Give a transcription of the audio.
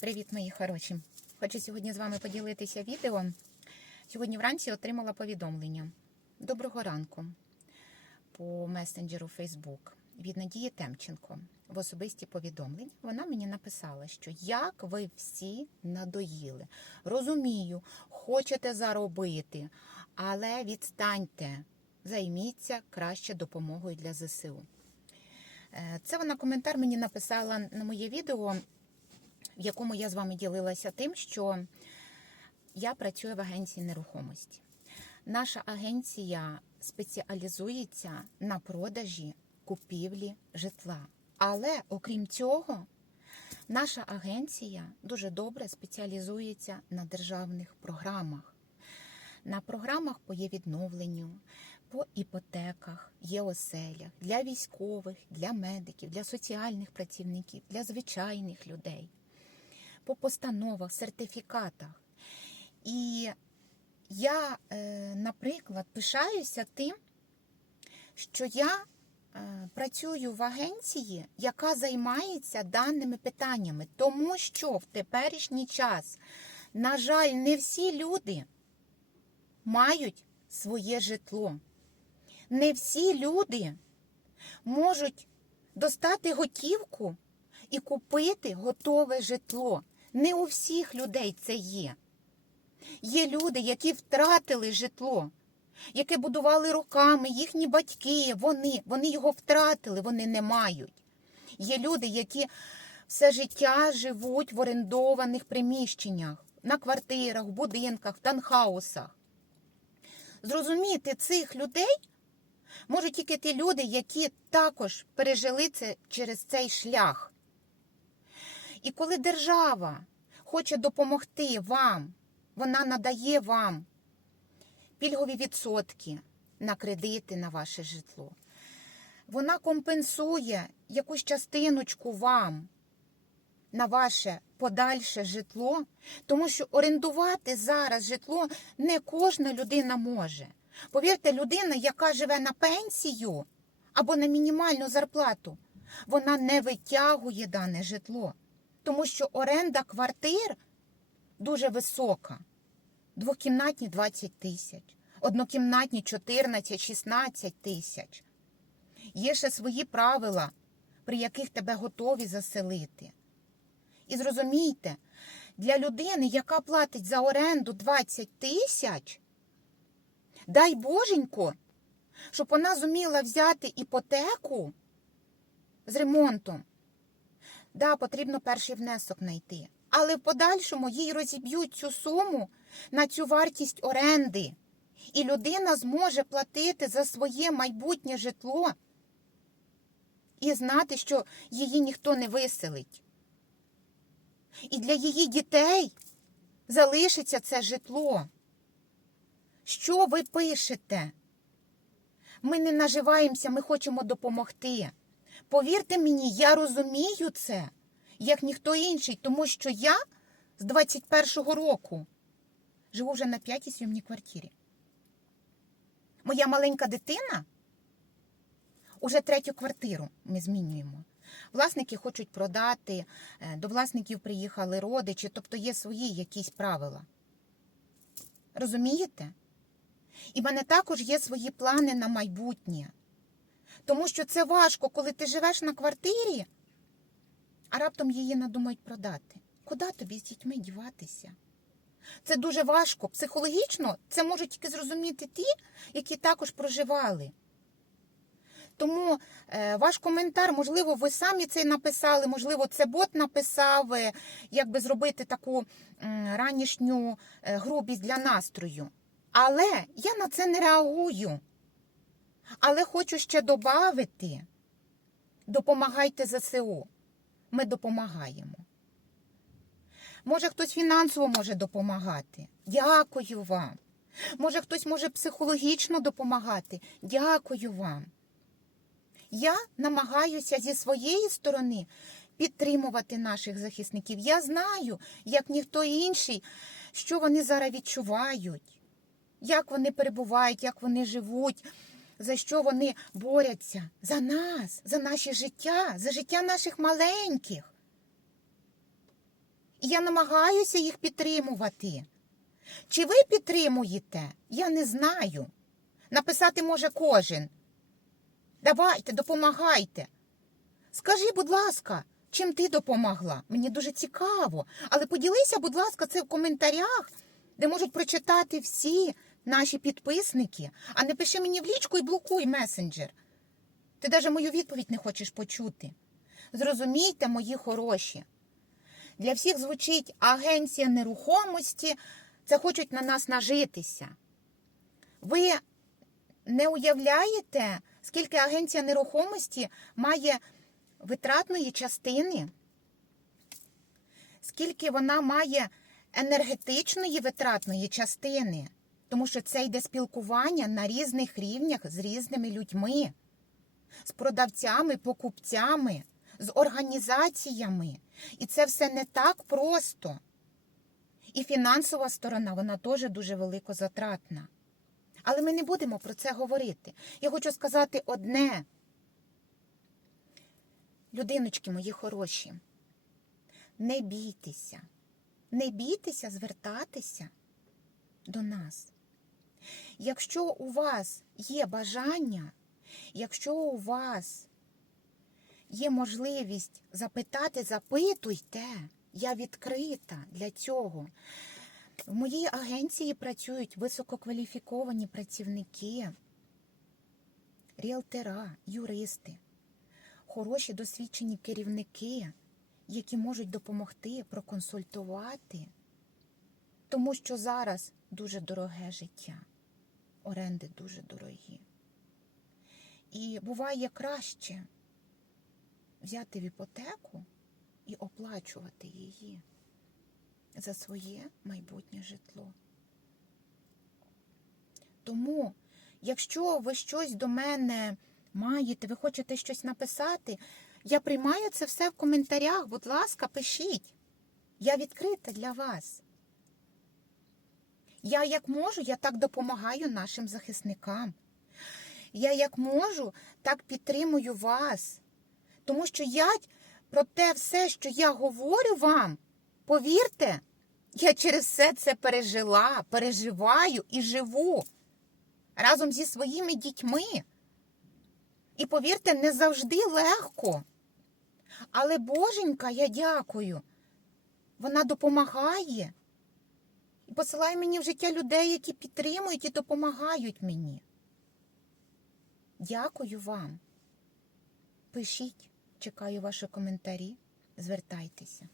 Привіт, мої хороші! Хочу сьогодні з вами поділитися відео. Сьогодні вранці отримала повідомлення. Доброго ранку по месенджеру Facebook від Надії Темченко. В особисті повідомлень вона мені написала, що як ви всі надоїли. Розумію, хочете заробити, але відстаньте, займіться краще допомогою для ЗСУ. Е, Це вона коментар мені написала на моє відео в якому я з вами ділилася тим, що я працюю в агенції нерухомості. Наша агенція спеціалізується на продажі купівлі житла. Але окрім цього, наша агенція дуже добре спеціалізується на державних програмах, на програмах по є відновленню, по іпотеках, є оселях для військових, для медиків, для соціальних працівників, для звичайних людей по постановах, сертифікатах. І я, е, наприклад, пишаюся тим, що я е, працюю в агенції, яка займається даними питаннями, тому що в теперішній час, на жаль, не всі люди мають своє житло. Не всі люди можуть достати готівку і купити готове житло. Не у всіх людей це є. Є люди, які втратили житло, яке будували роками, їхні батьки, вони, вони його втратили, вони не мають. Є люди, які все життя живуть в орендованих приміщеннях, на квартирах, в будинках, в танхаусах. Зрозуміти цих людей можуть тільки ті люди, які також пережили це через цей шлях. І коли держава хоче допомогти вам, вона надає вам пільгові відсотки на кредити на ваше житло. Вона компенсує якусь частиночку вам на ваше подальше житло, тому що орендувати зараз житло не кожна людина може. Повірте, людина, яка живе на пенсію або на мінімальну зарплату, вона не витягує дане житло тому що оренда квартир дуже висока. Двокімнатні 20 тисяч, однокімнатні 14-16 тисяч. Є ще свої правила, при яких тебе готові заселити. І зрозумійте, для людини, яка платить за оренду 20 тисяч, дай боженько, щоб вона зуміла взяти іпотеку з ремонтом Да, потрібно перший внесок знайти. Але в подальшому їй розіб'ють цю суму на цю вартість оренди. І людина зможе платити за своє майбутнє житло і знати, що її ніхто не виселить. І для її дітей залишиться це житло. Що ви пишете? Ми не наживаємося, ми хочемо допомогти. Повірте мені, я розумію це, як ніхто інший, тому що я з 21-го року живу вже на п'ятій сьомній квартирі. Моя маленька дитина уже третю квартиру ми змінюємо. Власники хочуть продати, е, до власників приїхали родичі, тобто є свої якісь правила. Розумієте? І в мене також є свої плани на майбутнє. Тому що це важко, коли ти живеш на квартирі, а раптом її надумають продати. Куди тобі з дітьми діватися? Це дуже важко. Психологічно це можуть тільки зрозуміти ті, які також проживали. Тому е, ваш коментар, можливо, ви самі це написали, можливо, це бот написав, е, як би зробити таку ранішню е, грубість для настрою. Але я на це не реагую. Але хочу ще додати, допомагайте ЗСУ. Ми допомагаємо. Може, хтось фінансово може допомагати. Дякую вам. Може, хтось може психологічно допомагати. Дякую вам. Я намагаюся зі своєї сторони підтримувати наших захисників. Я знаю, як ніхто інший, що вони зараз відчувають, як вони перебувають, як вони живуть за що вони борються? За нас, за наше життя, за життя наших маленьких. І я намагаюся їх підтримувати. Чи ви підтримуєте? Я не знаю. Написати може кожен. Давайте, допомагайте. Скажи, будь ласка, чим ти допомогла? Мені дуже цікаво. Але поділися, будь ласка, це в коментарях, де можуть прочитати всі наші підписники. А не пиши мені в лічку і блокуй месенджер. Ти навіть мою відповідь не хочеш почути. Зрозумійте, мої хороші. Для всіх звучить агенція нерухомості, це хочуть на нас нажитися. Ви не уявляєте, скільки агенція нерухомості має витратної частини, скільки вона має енергетичної витратної частини, тому що це йде спілкування на різних рівнях з різними людьми, з продавцями, покупцями, з організаціями. І це все не так просто. І фінансова сторона, вона теж дуже великозатратна. Але ми не будемо про це говорити. Я хочу сказати одне. Людиночки мої хороші, не бійтеся, не бійтеся звертатися до нас. Якщо у вас є бажання, якщо у вас є можливість запитати, запитуйте, я відкрита для цього. В моїй агенції працюють висококваліфіковані працівники, ріелтера, юристи, хороші досвідчені керівники, які можуть допомогти проконсультувати, тому що зараз дуже дороге життя, оренди дуже дорогі. І буває краще взяти в іпотеку і оплачувати її за своє майбутнє житло. Тому, якщо ви щось до мене маєте, ви хочете щось написати, я приймаю це все в коментарях. Будь ласка, пишіть. Я відкрита для вас. Я як можу, я так допомагаю нашим захисникам. Я як можу, так підтримую вас. Тому що я про те все, що я говорю вам, повірте, я через все це пережила, переживаю і живу разом зі своїми дітьми. І повірте, не завжди легко. Але Боженька, я дякую. Вона допомагає і посилає мені в життя людей, які підтримують і допомагають мені. Дякую вам. Пишіть, чекаю ваші коментарі, звертайтеся.